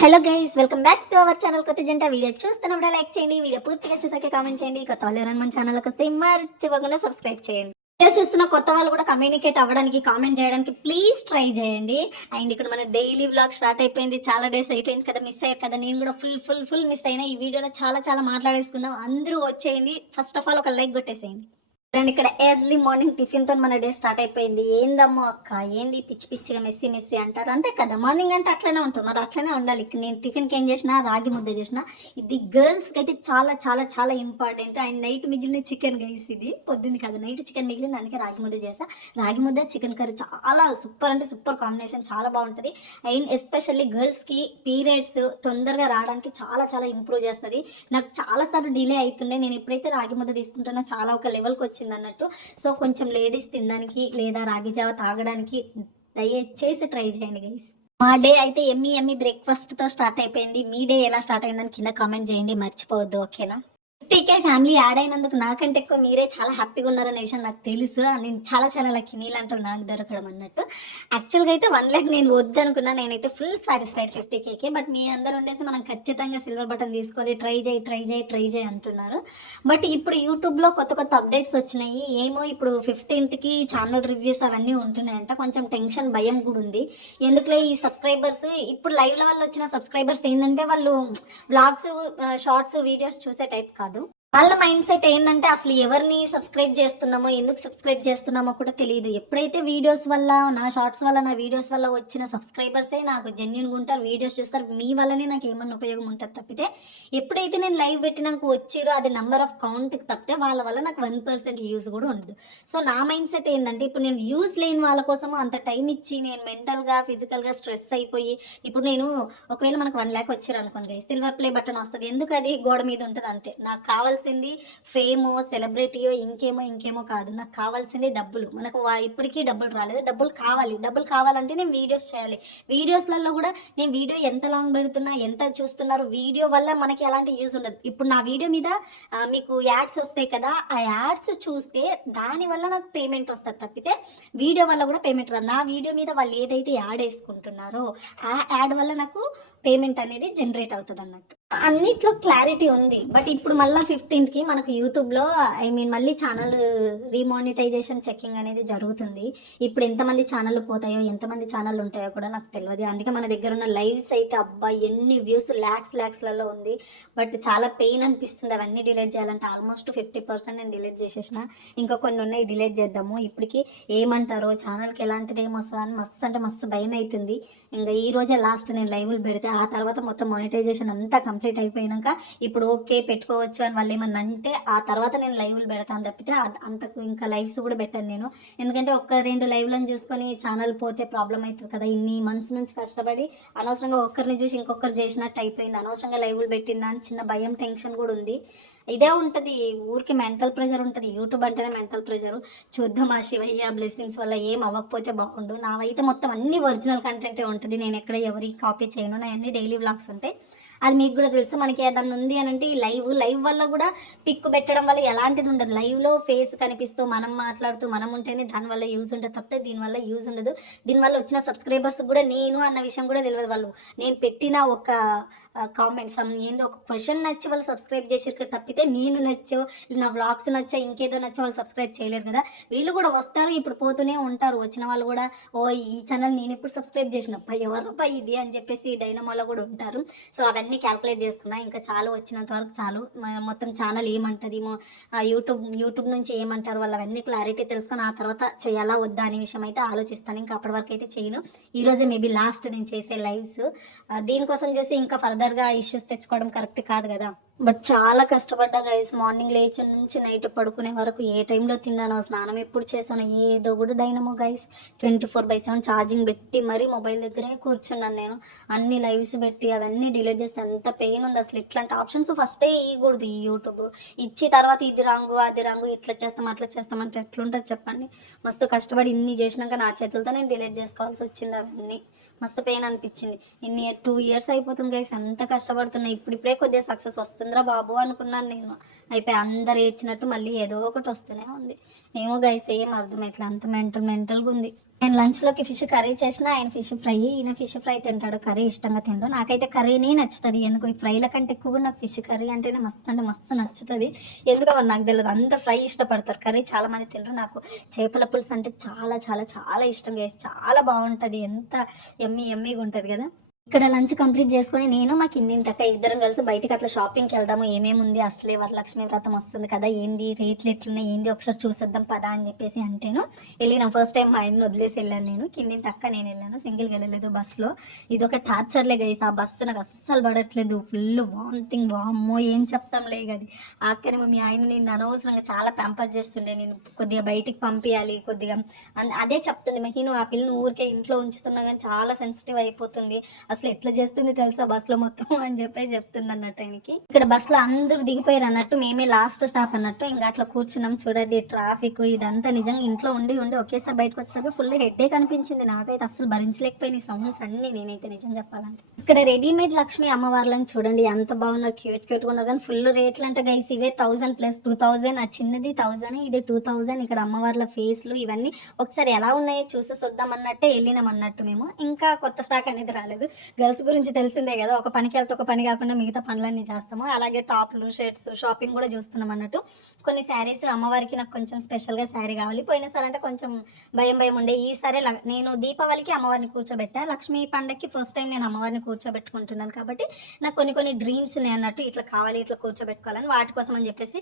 Hello guys welcome back to our channel. కొత్త జంట video చూస్తున్నప్పుడు లైక్ చేయండి. వీడియో పూర్తిగా చూసాక కామెంట్ చేయండి. కొత్త వాళ్ళు ఎవరైనా మన ఛానల్కి వస్తే మర్చిపోకుండా సబ్స్క్రైబ్ చేయండి. వీడియో చూస్తున్న కొత్త వాళ్ళు కూడా కమ్యూనికేట్ అవ్వడానికి కామెంట్ చేయడానికి ప్లీజ్ ట్రై చేయండి. అండ్ ఇక్కడ మన డైలీ బ్లాగ్ స్టార్ట్ అయిపోయింది. చాలా డేస్ అయిపోయింది కదా మిస్ అయ్యారు కదా. నేను కూడా ఫుల్ ఫుల్ ఫుల్ మిస్ అయినా ఈ వీడియోలో చాలా చాలా మాట్లాడేసుకుందాం. అందరూ వచ్చేయండి. ఫస్ట్ ఆఫ్ ఆల్ ఒక లైక్ కొట్టేసేయండి. అండ్ ఇక్కడ ఎర్లీ మార్నింగ్ టిఫిన్తో మన డే స్టార్ట్ అయిపోయింది. ఏందమ్మో అక్క? ఏంది? పిచ్చి పిచ్చిగా మెస్సీ మెస్సీ అంటారు. అంతే కదా? మార్నింగ్ అంటే అట్లనే ఉంటుంది. మరి అట్లనే ఉండాలి. ఇక్కడ నేను టిఫిన్కి ఏం చేసినా రాగి ముద్ద చేసిన ఇది గర్ల్స్కి అయితే చాలా చాలా చాలా ఇంపార్టెంట్ అండ్ నైట్ మిగిలిన చికెన్ గైస్ ఇది. పొద్దుంది కదా. నైట్ చికెన్ మిగిలిన దానికి రాగి ముద్ద చేసా. రాగి ముద్ద చికెన్ కర్రీ చాలా సూపర్ అంటే సూపర్ కాంబినేషన్ చాలా బాగుంటుంది. అండ్ ఎస్పెషల్లీ గర్ల్స్కి పీరియడ్స్ తొందరగా రావడానికి చాలా చాలా ఇంప్రూవ్ చేస్తుంది. నాకు చాలాసార్లు డిలే అవుతుండే నేను ఎప్పుడైతే రాగి ముద్ద తీసుకుంటానో చాలా ఒక లెవెల్కి వచ్చింది అన్నట్టు సో కొంచెం లేడీస్ తినడానికి లేదా రాగి జావ తాగడానికి దయచేసి ట్రై చేయండి గైస్. మా డే అయితే ఎమ్మి ఎమ్మి బ్రేక్ఫాస్ట్తో స్టార్ట్ అయిపోయింది. మీ డే ఎలా స్టార్ట్ అయిందని కింద కామెంట్ చేయండి. మర్చిపోవద్దు ఓకేనా? ఫిఫ్టీకే ఫ్యామిలీ యాడ్ అయినందుకు నాకంటే ఎక్కువ మీరే చాలా హ్యాపీగా ఉన్నారనే విషయం నాకు తెలుసు. నేను చాలా చాలా లక్కీ నీలాంటి నాకు దొరకడం అన్నట్టు. యాక్చువల్గా అయితే వన్ ల్యాక్ నేను వద్దనుకున్నా. నేనైతే full satisfied fifty K. But మీ అందరు ఉండేసి మనం ఖచ్చితంగా సిల్వర్ బటన్ తీసుకొని ట్రై చేయి ట్రై చేయి ట్రై చేయి అంటున్నారు. బట్ ఇప్పుడు యూట్యూబ్లో కొత్త కొత్త అప్డేట్స్ వచ్చినాయి. ఏమో ఇప్పుడు ఫిఫ్టీన్త్కి ఛానల్ రివ్యూస్ అవన్నీ ఉంటున్నాయంట. కొంచెం టెన్షన్ భయం కూడా ఉంది. ఎందుకులే ఈ సబ్స్క్రైబర్స్? ఇప్పుడు లైవ్ల వల్ల వచ్చిన సబ్స్క్రైబర్స్ ఏంటంటే వాళ్ళు బ్లాగ్స్ షార్ట్స్ వీడియోస్ చూసే టైప్ కాదు. వాళ్ళ మైండ్ సెట్ ఏంటంటే అసలు ఎవరిని సబ్స్క్రైబ్ చేస్తున్నామో ఎందుకు సబ్స్క్రైబ్ చేస్తున్నామో కూడా తెలియదు. ఎప్పుడైతే వీడియోస్ వల్ల నా షార్ట్స్ వల్ల నా వీడియోస్ వల్ల వచ్చిన సబ్స్క్రైబర్సే నాకు జెన్యున్గా ఉంటారు వీడియోస్ చూస్తారు మీ వల్లనే నాకు ఏమన్నా ఉపయోగం ఉంటుంది తప్పితే ఎప్పుడైతే నేను లైవ్ పెట్టినాక వచ్చిరో అది నెంబర్ ఆఫ్ కౌంట్కి తప్పితే వాళ్ళ వల్ల నాకు వన్ పర్సెంట్ యూస్ కూడా ఉండదు. సో నా మైండ్ సెట్ ఏంటంటే ఇప్పుడు నేను యూస్ లేని వాళ్ళ కోసం అంత టైం ఇచ్చి నేను మెంటల్గా ఫిజికల్గా స్ట్రెస్ అయిపోయి ఇప్పుడు నేను ఒకవేళ మనకు వన్ ల్యాక్ వచ్చారు అనుకోండి సిల్వర్ ప్లే బటన్ వస్తుంది. ఎందుకు అది గోడ మీద ఉంటుంది అంతే. నాకు కావాల్సింది ఫేమో సెలబ్రిటీయో ఇంకేమో ఇంకేమో కాదు. నాకు కావాల్సింది డబ్బులు. మనకు ఇప్పటికీ డబ్బులు రాలేదు. డబ్బులు కావాలి. డబ్బులు కావాలంటే నేను వీడియోస్ చేయాలి. వీడియోస్లలో కూడా నేను వీడియో ఎంత లాంగ్ పెడుతున్నా ఎంత చూస్తున్నారు వీడియో వల్ల మనకి ఎలాంటి యూజ్ ఉండదు. ఇప్పుడు నా వీడియో మీద మీకు యాడ్స్ వస్తాయి కదా ఆ యాడ్స్ చూస్తే దాని వల్ల నాకు పేమెంట్ వస్తుంది తప్పితే వీడియో వల్ల కూడా పేమెంట్ రాదు. నా వీడియో మీద వాళ్ళు ఏదైతే యాడ్ వేసుకుంటున్నారో ఆ యాడ్ వల్ల నాకు పేమెంట్ అనేది జనరేట్ అవుతుంది అన్నట్టు అన్నిట్లో క్లారిటీ ఉంది. బట్ ఇప్పుడు మళ్ళీ ఫిఫ్టీన్త్కి మనకు యూట్యూబ్లో ఐ మీన్ మళ్ళీ ఛానల్ రీమానిటైజేషన్ చెకింగ్ అనేది జరుగుతుంది. ఇప్పుడు ఎంతమంది ఛానళ్ళు పోతాయో ఎంతమంది ఛానళ్ళు ఉంటాయో కూడా నాకు తెలియదు అందుకే మన దగ్గర ఉన్న లైవ్స్ అయితే అబ్బా ఎన్ని వ్యూస్ ల్యాక్స్ ల్యాక్స్లలో ఉంది. బట్ చాలా పెయిన్ అనిపిస్తుంది. అవన్నీ డిలీట్ చేయాలంటే ఆల్మోస్ట్ ఫిఫ్టీ పర్సెంట్ నేను డిలీట్ చేసేసిన. ఇంకా కొన్ని ఉన్నాయి డిలీట్ చేద్దాము. ఇప్పటికి ఏమంటారో ఛానల్కి ఎలాంటిది ఏమొస్తుందో అని మస్తు అంటే మస్తు భయం అవుతుంది ఇంకా ఈ రోజే లాస్ట్ నేను లైవ్లు పెడితే ఆ తర్వాత మొత్తం మానిటైజేషన్ అంతా కంప్లీట్ అయిపోయినాక ఇప్పుడు ఓకే పెట్టుకోవచ్చు అని వాళ్ళు ఏమన్నా అంటే ఆ తర్వాత నేను లైవ్లు పెడతాను తప్పితే అంతకు ఇంకా లైవ్స్ కూడా పెట్టాను నేను. ఎందుకంటే ఒక్క రెండు లైవ్లను చూసుకొని ఛానల్ పోతే ప్రాబ్లం అవుతుంది కదా. ఇన్ని మంత్స్ నుంచి కష్టపడి అనవసరంగా ఒక్కరిని చూసి ఇంకొకరు చేసినట్టు అయిపోయింది. అనవసరంగా లైవ్లు పెట్టిందా అని చిన్న భయం టెన్షన్ కూడా ఉంది. ఇదే ఉంటుంది. ఊరికి మెంటల్ ప్రెషర్ ఉంటుంది. యూట్యూబ్ అంటేనే మెంటల్ ప్రెషర్. చూద్దాం ఆ శివయ్య బ్లెస్సింగ్స్ వల్ల ఏం అవ్వకపోతే బాగుండు. నావైతే మొత్తం అన్ని ఒరిజినల్ కంటెంటే ఉంటుంది. నేను ఎక్కడ ఎవరికి కాపీ చేయను. నా అన్ని డైలీ బ్లాగ్స్ ఉంటాయి. అది మీకు కూడా తెలుసు. మనకి ఏదన్నా ఉంది అని అంటే ఈ లైవ్ లైవ్ వల్ల కూడా పిక్ పెట్టడం వల్ల ఎలాంటిది ఉండదు. లైవ్లో ఫేస్ కనిపిస్తూ మనం మాట్లాడుతూ మనం ఉంటేనే దానివల్ల యూజ్ ఉంటుంది తప్పితే దీనివల్ల యూజ్ ఉండదు. దీనివల్ల వచ్చిన సబ్స్క్రైబర్స్ కూడా నేను అన్న విషయం కూడా తెలియదు వాళ్ళు. నేను పెట్టిన ఒక కామెంట్స్ ఏందో ఒక క్వశ్చన్ నచ్చి వాళ్ళు సబ్స్క్రైబ్ చేసారు కదా తప్పితే నేను నచ్చో నా వ్లాగ్స్ నచ్చో ఇంకేదో నచ్చో వాళ్ళు సబ్స్క్రైబ్ చేయలేరు కదా. వీళ్ళు కూడా వస్తారు ఇప్పుడు పోతూనే ఉంటారు. వచ్చిన వాళ్ళు కూడా ఓ ఈ ఛానల్ నేను ఇప్పుడు సబ్స్క్రైబ్ చేసిన పై ఎవరు పై ఇది? అని చెప్పేసి డైనమోలో కూడా ఉంటారు. సో అవన్నీ క్యాల్కులేట్ చేసుకున్నా ఇంకా చాలు వచ్చినంత వరకు చాలు. మొత్తం ఛానల్ ఏమంటది? యూట్యూబ్ యూట్యూబ్ నుంచి ఏమంటారు? వాళ్ళు అవన్నీ క్లారిటీ తెలుసుకొని ఆ తర్వాత చేయాలా వద్దా అనే విషయం అయితే ఆలోచిస్తాను. ఇంకా అప్పటి వరకు అయితే చేయను. ఈరోజే మేబీ లాస్ట్ నేను చేసే లైవ్స్ దీనికోసం చేసి ఇంకా ఫర్దర్ తొందరగా ఇష్యూస్ తెచ్చుకోవడం కరెక్ట్ కాదు కదా. బట్ చాలా కష్టపడ్డా గైస్ మార్నింగ్ లేచి నుంచి నైట్ పడుకునే వరకు ఏ టైంలో తిన్నానో స్నానం ఎప్పుడు చేశానో ఏదో కూడా dynamo guys twenty four by seven charging పెట్టి మరీ మొబైల్ దగ్గరే కూర్చున్నాను నేను. అన్ని లైవ్స్ పెట్టి అవన్నీ డిలీట్ చేస్తే ఎంత పెయిన్ ఉంది అసలు. ఇట్లాంటి ఆప్షన్స్ ఫస్టే ఇవ్వకూడదు ఈ యూట్యూబ్ ఇచ్చి తర్వాత ఇది రాంగు అది రాంగు ఇట్లా చేస్తాం అట్లా చేస్తాం అంటే ఎట్లుంటుంది చెప్పండి? మస్తు కష్టపడి ఇన్ని చేసినాక నా చేతులతో నేను డిలీట్ చేసుకోవాల్సి వచ్చింది అవన్నీ. మస్తు పెయిన్ అనిపించింది. ఇన్ని టూ ఇయర్స్ అయిపోతుంది గైస్ ఎంత కష్టపడుతున్నా. ఇప్పుడిప్పుడే కొద్దిగా సక్సెస్ వస్తుందిరా బాబు అనుకున్నాను నేను. అయిపోయి అందరు ఏడ్చినట్టు మళ్ళీ ఏదో ఒకటి వస్తూనే ఉంది. ఏమో గైస్ ఏం అర్థమవుతుంది అంత మెంటల్ మెంటల్గా ఉంది. నేను లంచ్లోకి ఫిష్ కర్రీ చేసిన ఆయన ఫిష్ ఫ్రై ఈయన ఫిష్ ఫ్రై తింటాడు. కర్రీ ఇష్టంగా తింటాడు నాకైతే కర్రీనే నచ్చుతుంది. ఎందుకు ఈ ఫ్రైల కంటే ఎక్కువ నాకు ఫిష్ కర్రీ అంటేనే మస్తు అంటే మస్తు నచ్చుతుంది. ఎందుకో నాకు తెలియదు అంత ఫ్రై ఇష్టపడతారు. కర్రీ చాలా మంది తింటారు నాకు. చేపల పులుసు అంటే చాలా చాలా చాలా ఇష్టం చేసి చాలా బాగుంటుంది. ఎంత ఎమ్మి ఎమ్మిగా ఉంటుంది కదా? ఇక్కడ లంచ్ కంప్లీట్ చేసుకొని నేను మా కిందింటక్క ఇద్దరం కలిసి బయటకు అట్లా షాపింగ్కి వెళ్దాము. ఏమేమి ఉంది? అసలే వరలక్ష్మి వ్రతం వస్తుంది కదా ఏంది? రేట్లు ఎట్లున్నాయి? ఏంది? ఒకసారి చూసేద్దాం పదా అని చెప్పేసి అంటేను వెళ్ళిన. ఫస్ట్ టైం మా ఆయన్ని వదిలేసి వెళ్ళాను నేను. కిందింటక్క నేను వెళ్ళాను. సింగిల్గా వెళ్ళలేదు బస్సులో. ఇది ఒక టార్చర్లే గైస్ ఆ బస్సు నాకు అస్సలు పడట్లేదు. Full vomiting. వామ్మో ఏం చెప్తాంలే అది. ఆఖరి మీ ఆయన నేను అనవసరంగా చాలా పెంపర్ చేస్తుండే. నేను కొద్దిగా బయటికి పంపించాలి కొద్దిగా అదే చెప్తుంది. మహి నువ్వు ఆ పిల్లని ఊరికే ఇంట్లో ఉంచుతున్నా కానీ చాలా సెన్సిటివ్ అయిపోతుంది. అసలు ఎట్లా చేస్తుంది తెలుసా బస్సులో మొత్తం అని చెప్పేసి చెప్తుంది అన్నట్టు ఆయనకి ఇక్కడ బస్సులో అందరూ దిగిపోయారు అన్నట్టు మేమే లాస్ట్ స్టాప్ అన్నట్టు. ఇంకా అట్లా కూర్చున్నాం చూడండి ట్రాఫిక్ ఇదంతా నిజంగా ఇంట్లో ఉండి ఉండి ఒకేసారి బయటకు వచ్చేసరికి ఫుల్ హెడ్ అనిపించింది. నాకైతే అసలు భరించలేకపోయిన సౌండ్స్ అన్ని నేనైతే నిజం చెప్పాలంటే. ఇక్కడ రెడీమేడ్ లక్ష్మి అమ్మవార్లను చూడండి ఎంత బాగున్నారు. క్యూట్ క్యూట్ ఉన్నారు. కానీ ఫుల్ రేట్లు అంటే గైస్ ఇవే థౌసండ్ ప్లస్ టూ థౌసండ్ ఆ చిన్నది థౌసండ్ ఇది టూ థౌసండ్ ఇక్కడ అమ్మవార్ల ఫేస్లు ఇవన్నీ ఒకసారి ఎలా ఉన్నాయో చూసి చూద్దాం అన్నట్టే వెళ్ళినాం అన్నట్టు మేము. ఇంకా కొత్త స్టాక్ అనేది రాలేదు. గర్ల్స్ గురించి తెలిసిందే కదా ఒక పనికి వెళ్తే ఒక పని కాకుండా మిగతా పనులన్నీ చేస్తాము. అలాగే టాప్లు షర్ట్స్ షాపింగ్ కూడా చూస్తున్నాం అన్నట్టు. కొన్ని శారీస్ అమ్మవారికి నాకు కొంచెం స్పెషల్గా శారీ కావాలి. పోయినసారి అంటే కొంచెం భయం భయం ఉండే. ఈసారి నేను దీపావళికి అమ్మవారిని కూర్చోబెట్టా. లక్ష్మీ పండగకి ఫస్ట్ టైం నేను అమ్మవారిని కూర్చోబెట్టుకుంటున్నాను కాబట్టి నాకు కొన్ని కొన్ని డ్రీమ్స్ ఉన్నాయి అన్నట్టు ఇట్లా కావాలి ఇట్లా కూర్చోబెట్టుకోవాలని వాటి కోసం అని చెప్పేసి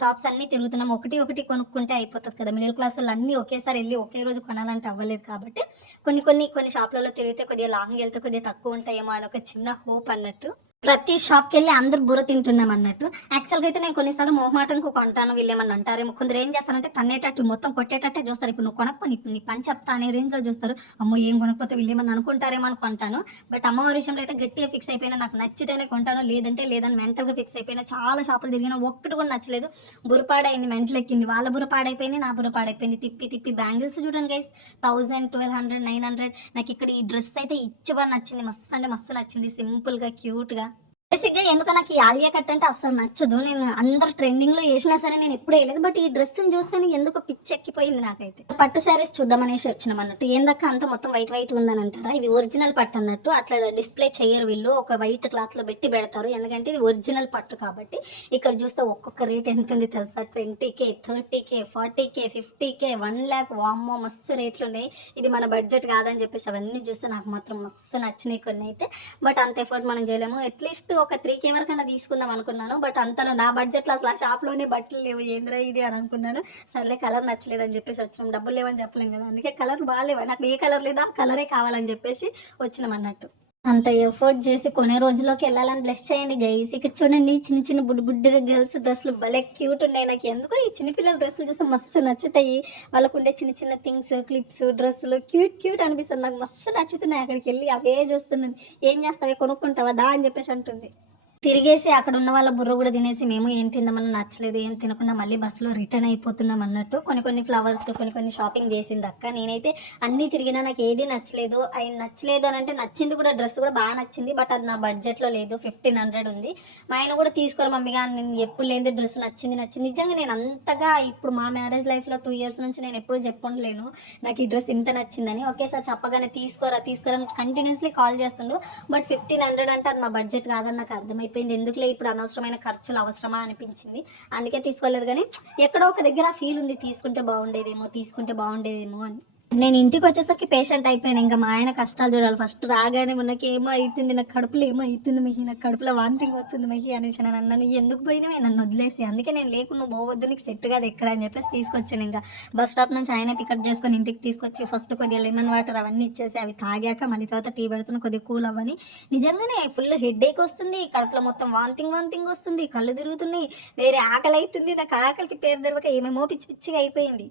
షాప్స్ అన్నీ తిరుగుతున్నాం. ఒకటి ఒకటి కొనుక్కుంటే అయిపోతుంది కదా. మిడిల్ క్లాస్ వాళ్ళు అన్నీ ఒకేసారి వెళ్ళి ఒకే రోజు కొనాలంటే అవ్వలేదు కాబట్టి కొన్ని కొన్ని కొన్ని షాప్లలో తిరిగితే కొద్దిగా లాంగ్ వెళ్తే కొద్దిగా తక్కువ ఉంటాయేమో అని ఒక చిన్న హోప్ అన్నట్టు. ప్రతి షాప్కి వెళ్ళి అందరు బుర్ర తింటున్నాం అన్నట్టు. యాక్చువల్గా అయితే నేను కొన్నిసార్లు మొహమాటంకు కొంటాను వీళ్ళేమన్నా అంటారేమో. కొందరు ఏం చేస్తారంటే తన్నేటట్టు మొత్తం కొట్టేటట్టే చూస్తారు. ఇప్పుడు నువ్వు కొనకపోయి నీ పని చెప్తా అనే రేంజ్లో చూస్తారు. అమ్మో ఏం కొనకపోతే వీళ్ళేమన్నా అనుకుంటారేమో అని కొంటాను. బట్ అమ్మవారి విషయంలో అయితే గట్టిగా ఫిక్స్ అయిపోయినా నాకు నచ్చితేనే కొంటాను. లేదంటే లేదని మెంటల్గా ఫిక్స్ అయిపోయినా చాలా షాపులు తిరిగినా ఒక్కటి కూడా నచ్చలేదు. బుర్రపాడైంది మెంటల్ ఎక్కింది. వాళ్ళ బుర్రపాడైపోయింది నా బుర్రపాడైపోయింది. తిప్పి తిప్పి బ్యాంగిల్స్ చూడండి guys thousand twelve hundred nine hundred నాకు ఇక్కడ ఈ డ్రెస్ అయితే ఇచ్చిబడి నచ్చింది. మస్తు అంటే మస్తు నచ్చింది. సింపుల్గా క్యూట్గా బేసిక్గా ఎందుకు నాకు ఈ ఆలియా కట్ అంటే అసలు నచ్చదు. నేను అందరు ట్రెండింగ్లో వేసినా సరే నేను ఎప్పుడు వేయలేదు. బట్ ఈ డ్రెస్ చూస్తే నాకు ఎందుకో పిచ్చి ఎక్కిపోయింది నాకైతే. పట్టు శారీస్ చూద్దాం అనేసి వచ్చినాం అన్నట్టు. ఏందక్క అంత మొత్తం వైట్ వైట్ ఉందని అంటారా ఇవి ఒరిజినల్ పట్టు అన్నట్టు. అట్లా డిస్ప్లే చేయరు వీళ్ళు. ఒక వైట్ క్లాత్లో పెట్టి పెడతారు. ఎందుకంటే ఇది ఒరిజినల్ పట్టు కాబట్టి ఇక్కడ చూస్తే ఒక్కొక్క రేట్ ఎంత ఉంది తెలుసా? Twenty K thirty K forty K fifty K one lakh వామ్మో మస్తు రేట్లు ఉన్నాయి. ఇది మన బడ్జెట్ కాదని చెప్పేసి అవన్నీ చూస్తే నాకు మాత్రం మస్తు నచ్చినాయి కొన్ని అయితే బట్ అంత ఎఫర్ట్ మనం చేయలేము. అట్లీస్ట్ ఒక త్రీ కే తీసుకుందాం అనుకున్నాను బట్ అంతలో నా బడ్జెట్లో అసలు ఆ షాప్లోనే బట్టలు లేవు ఏంద్రా ఇది అని అనుకున్నాను. సర్లే కలర్ నచ్చలేదు అని చెప్పేసి వచ్చినాం. డబ్బులు లేవని చెప్పలేం కదా అందుకే కలర్ బాగాలేవు? నాకు ఏ కలర్ లేదా ఆ కలరే కావాలని చెప్పేసి వచ్చినాం అన్నట్టు. అంత ఎఫర్ట్ చేసి కొనే రోజుల్లోకి వెళ్ళాలని బ్లెస్ చేయండి గైస్ ఇక్కడ చూడండి చిన్న చిన్న బుడ్డు బుడ్డుగా గర్ల్స్ డ్రెస్సులు భలే క్యూట్ ఉన్నాయి. నాకు ఎందుకో ఈ చిన్నపిల్లల డ్రెస్సులు చూస్తే మస్తు నచ్చుతాయి. వాళ్ళకు ఉండే చిన్న చిన్న థింగ్స్ క్లిప్స్ డ్రెస్సులు క్యూట్ క్యూట్ అనిపిస్తుంది. నాకు మస్తు నచ్చుతున్నాయి. అక్కడికి వెళ్ళి అవే చూస్తున్నాను. ఏం చేస్తావే? కొనుక్కుంటావా? దా అని చెప్పేసి అంటుంది. తిరిగేసి అక్కడ ఉన్న వాళ్ళ బుర్ర కూడా తినేసి మేము ఏం తిందామని నచ్చలేదు ఏం తినకుండా మళ్ళీ బస్సులో రిటర్న్ అయిపోతున్నాం అన్నట్టు కొన్ని కొన్ని ఫ్లవర్స్ కొన్ని కొన్ని షాపింగ్ చేసింది అక్క. నేనైతే అన్నీ తిరిగినా నాకు ఏది నచ్చలేదు. అవి నచ్చలేదు అని అంటే నచ్చింది కూడా డ్రెస్ కూడా బాగా నచ్చింది బట్ అది నా బడ్జెట్లో లేదు. ఫిఫ్టీన్ హండ్రెడ్ ఉంది. మా ఆయన కూడా తీసుకోరు మమ్మీగా నేను ఎప్పుడు లేని డ్రెస్ నచ్చింది నచ్చింది. నిజంగా నేను అంతగా ఇప్పుడు మా మ్యారేజ్ లైఫ్లో టూ ఇయర్స్ నుంచి నేను ఎప్పుడు చెప్పుండలేను. నాకు ఈ డ్రెస్ ఇంత నచ్చిందని. ఒకేసారి చెప్పగానే తీసుకోరా తీసుకోరా కంటిన్యూస్లీ కాల్ చేస్తుండు. బట్ ఫిఫ్టీన్ హండ్రెడ్ అంటే అది మా బడ్జెట్ కాదని నాకు అర్థమైపోయింది అయిపోయింది. ఎందుకులే ఇప్పుడు అనవసరమైన ఖర్చులు అవసరమా అనిపించింది. అందుకే తీసుకోలేదు కానీ ఎక్కడో ఒక దగ్గర ఫీల్ ఉంది. తీసుకుంటే బాగుండేదేమో తీసుకుంటే బాగుండేదేమో అని. నేను ఇంటికి వచ్చేసరికి పేషెంట్ అయిపోయాను. ఇంకా మా ఆయన కష్టాలు చూడాలి. ఫస్ట్ రాగానే మనకి ఏమో అవుతుంది నాకు కడుపులో ఏమో అవుతుంది నాకు కడుపులో వాంతింగ్ వస్తుంది మీకు అనేసి నేను అన్నాను. ఎందుకు పోయినావే? నన్ను వదిలేసి. అందుకే నేను లేకుండా పోవద్దు. నీకు సెట్ కాదు ఎక్కడ? అని చెప్పేసి తీసుకొచ్చాను ఇంకా. బస్ స్టాప్ నుంచి ఆయన పికప్ చేసుకొని ఇంటికి తీసుకొచ్చి ఫస్ట్ కొద్దిగా లెమన్ వాటర్ అవన్నీ ఇచ్చేసి అవి తాగాక మళ్ళీ తర్వాత టీ పెడుతున్న కొద్దిగా కూల్ అవ్వని. నిజంగానే ఫుల్ హెడ్ ఏక్ వస్తుంది. కడుపులో మొత్తం వాంతింగ్ వాంతింగ్ వస్తుంది. కళ్ళు తిరుగుతున్నాయి. వేరే ఆకలి అవుతుంది నాకు ఆకలికి పేరు దొరక ఏమేమో పిచ్చి పిచ్చిగా అయిపోయింది.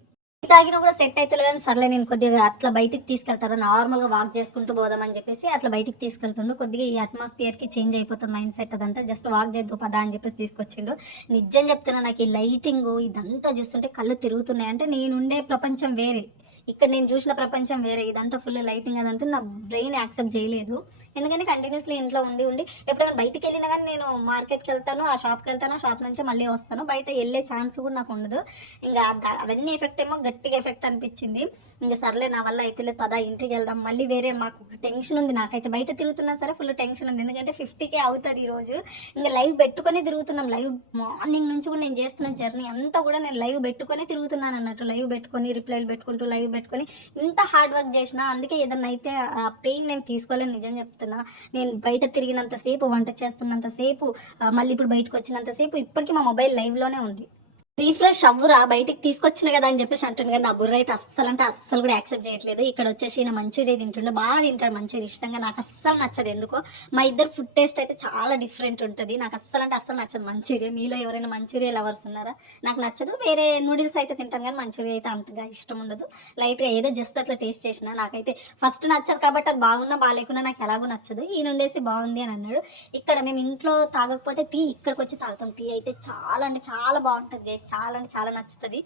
తాగినా కూడా సెట్ అవుతుంది కానీ సర్లే నేను కొద్దిగా అట్లా బయటికి తీసుకెళ్తారు నార్మల్గా వాక్ చేసుకుంటూ పోదామని చెప్పేసి అట్లా బయటికి తీసుకెళ్తుండు. కొద్దిగా ఈ అట్మాస్ఫియర్కి చేంజ్ అయిపోతుంది మైండ్ సెట్ అదంతా. జస్ట్ వాక్ చేద్దు పదా అని చెప్పేసి తీసుకొచ్చిండు. నిజం చెప్తున్నా నాకు ఈ లైటింగ్ ఇదంతా చూస్తుంటే కళ్ళు తిరుగుతున్నాయి. అంటే నేనుండే ప్రపంచం వేరే. ఇక్కడ నేను చూసిన ప్రపంచం వేరే. ఇదంతా ఫుల్ లైటింగ్ అదంతా నా బ్రెయిన్ యాక్సెప్ట్ చేయలేదు. ఎందుకంటే కంటిన్యూస్లీ ఇంట్లో ఉండి ఉండి ఎప్పుడైనా బయటికి వెళ్ళినా కానీ నేను మార్కెట్కి వెళ్తాను ఆ షాప్కి వెళ్తాను ఆ షాప్ నుంచి మళ్ళీ వస్తాను. బయట వెళ్ళే ఛాన్స్ కూడా నాకు ఉండదు. ఇంకా అవన్నీ ఎఫెక్ట్ ఏమో గట్టిగా ఎఫెక్ట్ అనిపించింది. ఇంకా సర్లే నా వల్ల అయితే లేదు పదా ఇంటికి వెళ్దాం. మళ్ళీ వేరే మాకు టెన్షన్ ఉంది. నాకైతే బయట తిరుగుతున్నా సరే ఫుల్ టెన్షన్ ఉంది. ఎందుకంటే ఫిఫ్టీకే అవుతుంది ఈరోజు ఇంకా లైవ్ పెట్టుకొని తిరుగుతున్నాం. లైవ్ మార్నింగ్ నుంచి కూడా నేను చేస్తున్న జర్నీ అంతా కూడా నేను లైవ్ పెట్టుకొని తిరుగుతున్నాను అన్నట్టు. లైవ్ పెట్టుకొని రిప్లైలు పెట్టుకుంటూ లైవ్ పెట్టుకొని ఇంత హార్డ్ వర్క్ చేసిన అందుకే ఏదన్నా అయితే ఆ పెయిన్ నేను తీసుకోలేని నిజం చెప్తున్నా. నేను బయట తిరిగినంతసేపు వంట చేస్తున్నంతసేపు మళ్ళీ ఇప్పుడు బయటకు వచ్చినంతసేపు ఇప్పటికీ మా మొబైల్ లైవ్లోనే ఉంది. రీఫ్రెష్ అవ్వురా బయటికి తీసుకొచ్చిన కదా అని చెప్పేసి అంటుండే. కానీ నా బుర్ర అయితే అస్సలు అంటే అస్సలు కూడా యాక్సెప్ట్ చేయట్లేదు. ఇక్కడ వచ్చేసి ఈయన మంచూరియా తింటుండే బాగా తింటాడు మంచూరియా. ఇష్టంగా నాకు అస్సలు నచ్చదు ఎందుకో. మా ఇద్దరు ఫుడ్ టేస్ట్ అయితే చాలా డిఫరెంట్ ఉంటుంది. నాకు అస్సలు అంటే అస్సలు నచ్చదు మంచూరియా. మీలో ఎవరైనా మంచూరియా లవర్స్ ఉన్నారా? నాకు నచ్చదు. వేరే నూడిల్స్ అయితే తింటాను కానీ మంచూరియా అయితే అంతగా ఇష్టం ఉండదు. లైట్గా ఏదో జస్ట్ అట్లా టేస్ట్ చేసిన నాకైతే ఫస్ట్ నచ్చదు కాబట్టి అది బాగున్నా బాగాలేకున్నా నాకు ఎలాగో నచ్చదు. ఈయన ఉండేసి బాగుంది అని అన్నాడు. ఇక్కడ మేము ఇంట్లో తాగకపోతే టీ ఇక్కడికి వచ్చి తాగుతాం. టీ అయితే చాలా అంటే చాలా బాగుంటుంది గైస్ చాలా అంటే చాలా నచ్చుతుంది.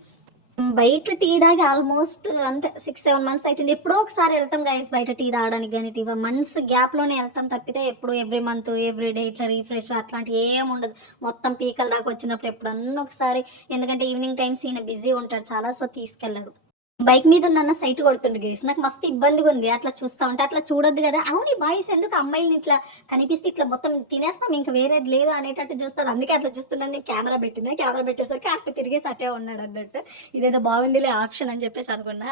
బయట టీ తాగి ఆల్మోస్ట్ అంతే సిక్స్ సెవెన్ మంత్స్ అవుతుంది ఎప్పుడో ఒకసారి వెళ్తాం గైస్ బయట టీ తాగడానికి కానీ టీ మంత్స్ గ్యాప్లోనే వెళ్తాం తప్పితే ఎప్పుడు ఎవ్రీ మంత్ ఎవ్రీ డే ఇట్లా రీఫ్రెష్ అట్లాంటివి ఏం ఉండదు. మొత్తం పీకల దాకా వచ్చినప్పుడు ఎప్పుడన్నా ఒకసారి ఎందుకంటే ఈవినింగ్ టైమ్స్ ఈయన బిజీ ఉంటాడు చాలా సో తీసుకెళ్ళాడు. బైక్ మీద ఉన్న సైట్ కొడుతుండే గేస్ నాకు మస్తు ఇబ్బందిగా ఉంది. అట్లా చూస్తా ఉంటే అట్లా చూడొద్దు కదా. అవును ఈ బాయ్స్ ఎందుకు అమ్మాయిని ఇట్లా కనిపిస్తే ఇట్లా మొత్తం తినేస్తాం? ఇంకా వేరేది లేదు అనేటట్టు చూస్తారు అందుకే అట్లా చూస్తున్నాను నేను కెమెరా పెట్టినా. కెమెరా పెట్టేసరికి అట్లా తిరిగేసి అట్టే ఉన్నాడు అన్నట్టు. ఇదేదో బాగుందిలే ఆప్షన్ అని చెప్పేసి అనుకున్నా.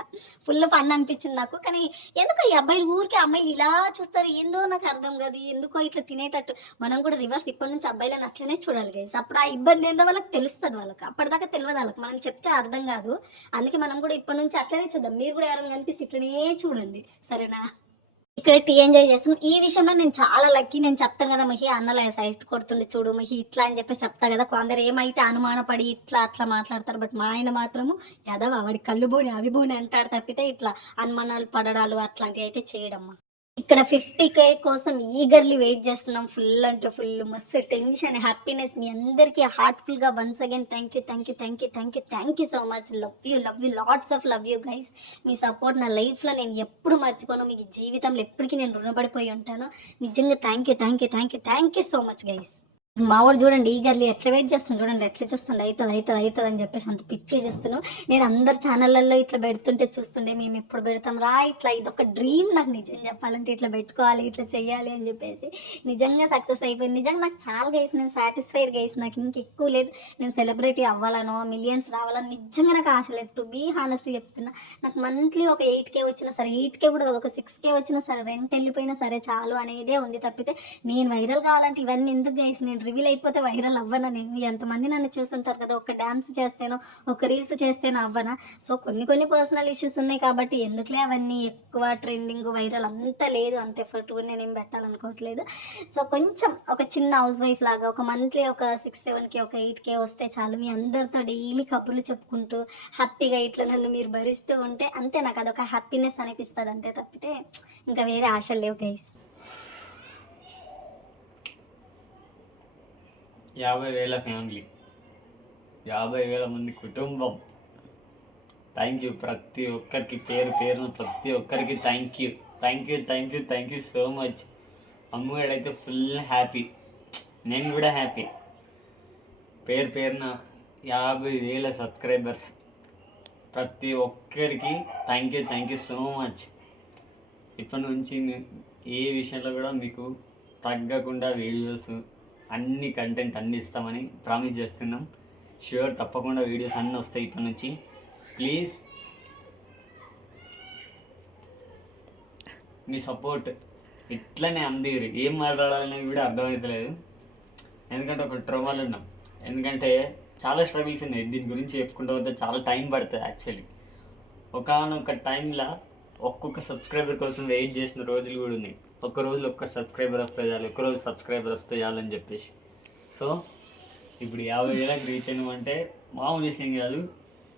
ఫుల్ ఫన్ అనిపించింది నాకు. కానీ ఎందుకో ఈ అబ్బాయి ఊరికి అమ్మాయి ఇలా చూస్తారు? ఏందో నాకు అర్థం కాదు. ఎందుకో ఇట్లా తినేటట్టు. మనం కూడా రివర్స్ ఇప్పటి నుంచి అబ్బాయిలను అట్లనే చూడాలి గేస్ అప్పుడు ఆ ఇబ్బంది ఏందో వాళ్ళకి తెలుస్తుంది వాళ్ళకి. అప్పటిదాకా తెలియదు వాళ్ళకి. మనం చెప్తే అర్థం కాదు. అందుకే మనం కూడా ఇప్పటి నుంచి అట్లనే చూద్దాం. మీరు కూడా ఎవరైనా కనిపిస్తే ఇట్లనే చూడండి. సరేనా? ఇక్కడ టీ ఎంజాయ్ చేస్తాం. ఈ విషయంలో నేను చాలా లక్కీ నేను చెప్తాను కదా మహి అన్నల సైట్ కొడుతుండే చూడు మహి ఇట్లా అని చెప్పి చెప్తా కదా. కొందరు ఏమైతే అనుమానపడి ఇట్లా అట్లా మాట్లాడతారు. బట్ మా ఆయన మాత్రము యాదవ వాడి కళ్ళు బోని అవి బోని అంటాడు తప్పితే ఇట్లా అనుమానాలు పడడాలు అట్లాంటివి అయితే చేయడమ్మా. ఇక్కడ ఫిఫ్టీ కే కోసం ఈగర్లీ వెయిట్ చేస్తున్నాం. ఫుల్ అంటే ఫుల్ మస్తు టెన్షన్ హ్యాపీనెస్ మీ అందరికీ హార్ట్ఫుల్గా once again thank you thank you thank you thank you thank you so much love you love you lots of love you guys me support నా లైఫ్లో నేను ఎప్పుడు మర్చిపోను. మీకు జీవితంలో ఎప్పటికీ నేను రుణపడిపోయి ఉంటాను. నిజంగా thank you thank you thank you thank you so much guys మావాడు చూడండి ఈగర్లీ ఎట్లా వెయిట్ చేస్తుంది చూడండి ఎట్లా చూస్తుండే అవుతుంది అవుతుంది అవుతుంది అని చెప్పేసి అంత పిచ్చి చేస్తున్నాను నేను అందరు ఛానళ్ళల్లో ఇట్లా పెడుతుంటే చూస్తుండే మేము ఎప్పుడు పెడతాం రా ఇట్లా ఇదొక డ్రీమ్ నాకు నిజం చెప్పాలంటే ఇట్లా పెట్టుకోవాలి ఇట్లా చేయాలి అని చెప్పేసి. నిజంగా సక్సెస్ అయిపోయింది. నిజంగా నాకు చాలా గేసి నేను సాటిస్ఫైడ్ గైస్ నాకు ఇంక ఎక్కువ లేదు. నేను సెలబ్రిటీ అవ్వాలనో మిలియన్స్ రావాలని నిజంగా నాకు ఆశ లేదు. టు బీ హానెస్ట్ చెప్తున్నా నాకు మంత్లీ ఒక ఎయిట్ కే వచ్చినా సరే ఎయిట్ కే కూడా ఒక సిక్స్ కే వచ్చినా సరే రెంట్ వెళ్ళిపోయినా సరే చాలు అనేదే ఉంది తప్పితే నేను వైరల్ కావాలంటే ఇవన్నీ ఎందుకు గేసి నేను రివీల్ అయిపోతే వైరల్ అవ్వనా నేను? ఎంతమంది నన్ను చూసుంటారు కదా ఒక డ్యాన్స్ చేస్తేనో ఒక రీల్స్ చేస్తేనో అవ్వనా? సో కొన్ని కొన్ని పర్సనల్ ఇష్యూస్ ఉన్నాయి కాబట్టి ఎందుకులే అవన్నీ ఎక్కువ ట్రెండింగ్ వైరల్ అంతా లేదు. అంత ఎఫర్ట్ కూడా నేను పెట్టాలనుకోవట్లేదు. సో కొంచెం ఒక చిన్న హౌస్ వైఫ్ లాగా ఒక మంత్లీ ఒక సిక్స్ సెవెన్కి ఒక ఎయిట్కే వస్తే చాలు మీ అందరితో డైలీ కబుర్లు చెప్పుకుంటూ హ్యాపీగా ఇట్లా నన్ను మీరు భరిస్తూ ఉంటే అంతే నాకు అదొక హ్యాపీనెస్ అనిపిస్తుంది. అంతే తప్పితే ఇంకా వేరే ఆశలు లేవు గైస్ యాభై వేల ఫ్యామిలీ. యాభై వేల మంది కుటుంబం. థ్యాంక్ యూ ప్రతి ఒక్కరికి పేరు పేరున ప్రతి ఒక్కరికి thank you thank you thank you thank you so much అమ్మగాడైతే full happy నేను కూడా హ్యాపీ పేరు పేరున యాభై వేల సబ్స్క్రైబర్స్ ప్రతి ఒక్కరికి thank you thank you so much ఇప్పటి నుంచి ఏ విషయంలో కూడా మీకు తగ్గకుండా వీడియోస్ అన్ని కంటెంట్ అన్ని ఇస్తామని ప్రామిస్ చేస్తున్నాం. షూర్ తప్పకుండా వీడియోస్ అన్నీ వస్తాయి ఇప్పటి నుంచి. ప్లీజ్ మీ సపోర్ట్ ఇట్లనే అందిరు ఏం మాట్లాడాలనేది కూడా అర్థమవుతలేదు ఎందుకంటే ఒక ట్రోమాలు ఉన్నాం. ఎందుకంటే చాలా స్ట్రగుల్స్ ఉన్నాయి. దీని గురించి చెప్పుకుంటూ పోతే చాలా టైం పడుతుంది యాక్చువల్లీ ఒకనొక టైంలో ఒక్కొక్క సబ్స్క్రైబర్ కోసం వెయిట్ చేసిన రోజులు కూడా ఉన్నాయి. ఒక్క రోజులో ఒక్క సబ్స్క్రైబర్ వస్తే చాలు ఒక్క రోజు సబ్స్క్రైబర్ వస్తే చాలు అని చెప్పేసి. సో ఇప్పుడు యాభై వేలకు రీచ్ అయినామంటే మామూలు విషయం కాదు.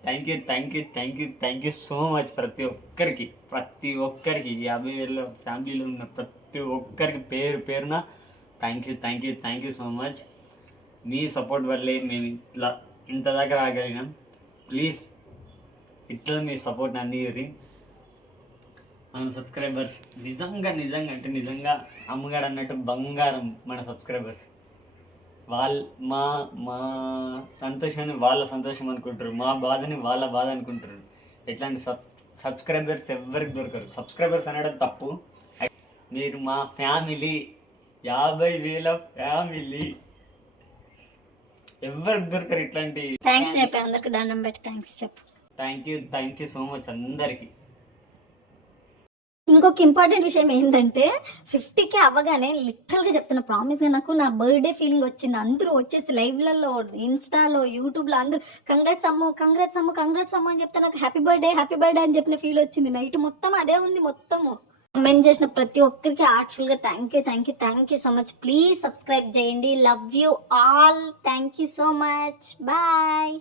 Thank you thank you thank you thank you so much ప్రతి ఒక్కరికి ప్రతి ఒక్కరికి యాభై వేల ఫ్యామిలీలో ఉన్న ప్రతి ఒక్కరికి పేరు పేరున thank you thank you thank you so much me support వల్లే మేము ఇట్లా ఇంత దాకా రాగలిగాం ప్లీజ్ ఇట్లా మీ సపోర్ట్ అందిరి మన సబ్స్క్రైబర్స్ నిజంగా నిజంగా అంటే నిజంగా అమ్మగాడు అన్నట్టు బంగారం మన సబ్స్క్రైబర్స్. వాళ్ళ మా మా సంతోషాన్ని వాళ్ళ సంతోషం అనుకుంటారు మా బాధని వాళ్ళ బాధ అనుకుంటారు. ఎట్లాంటి సబ్ సబ్స్క్రైబర్స్ ఎవరికి దొరకరు. సబ్స్క్రైబర్స్ అనడం తప్పు. మీరు మా ఫ్యామిలీ యాభై వేల ఫ్యామిలీ. ఎవరికి దొరకరు ఇట్లాంటి థ్యాంక్స్ చెప్పి అందరికి దండం పెట్టి థ్యాంక్స్ చెప్పు. Thank you thank you so much అందరికీ. ఇంకొక ఇంపార్టెంట్ విషయం ఏంటంటే ఫిఫ్టీకే అవ్వగానే లిటరల్గా చెప్తున్న ప్రామిస్గా నాకు నా బర్త్డే ఫీలింగ్ వచ్చింది. అందరూ వచ్చేసి లైవ్లలో ఇన్స్టాలో యూట్యూబ్లో అందరూ congrats Ammu congrats Ammu congrats Ammu అని చెప్తే నాకు హ్యాపీ బర్త్డే హ్యాపీ బర్త్డే అని చెప్పిన ఫీల్ వచ్చింది. నైట్ మొత్తం అదే ఉంది మొత్తము. కమెంట్ చేసిన ప్రతి ఒక్కరికి హార్ట్ఫుల్గా thank you thank you thank you so much please subscribe చేయండి. Love you all thank you so much bye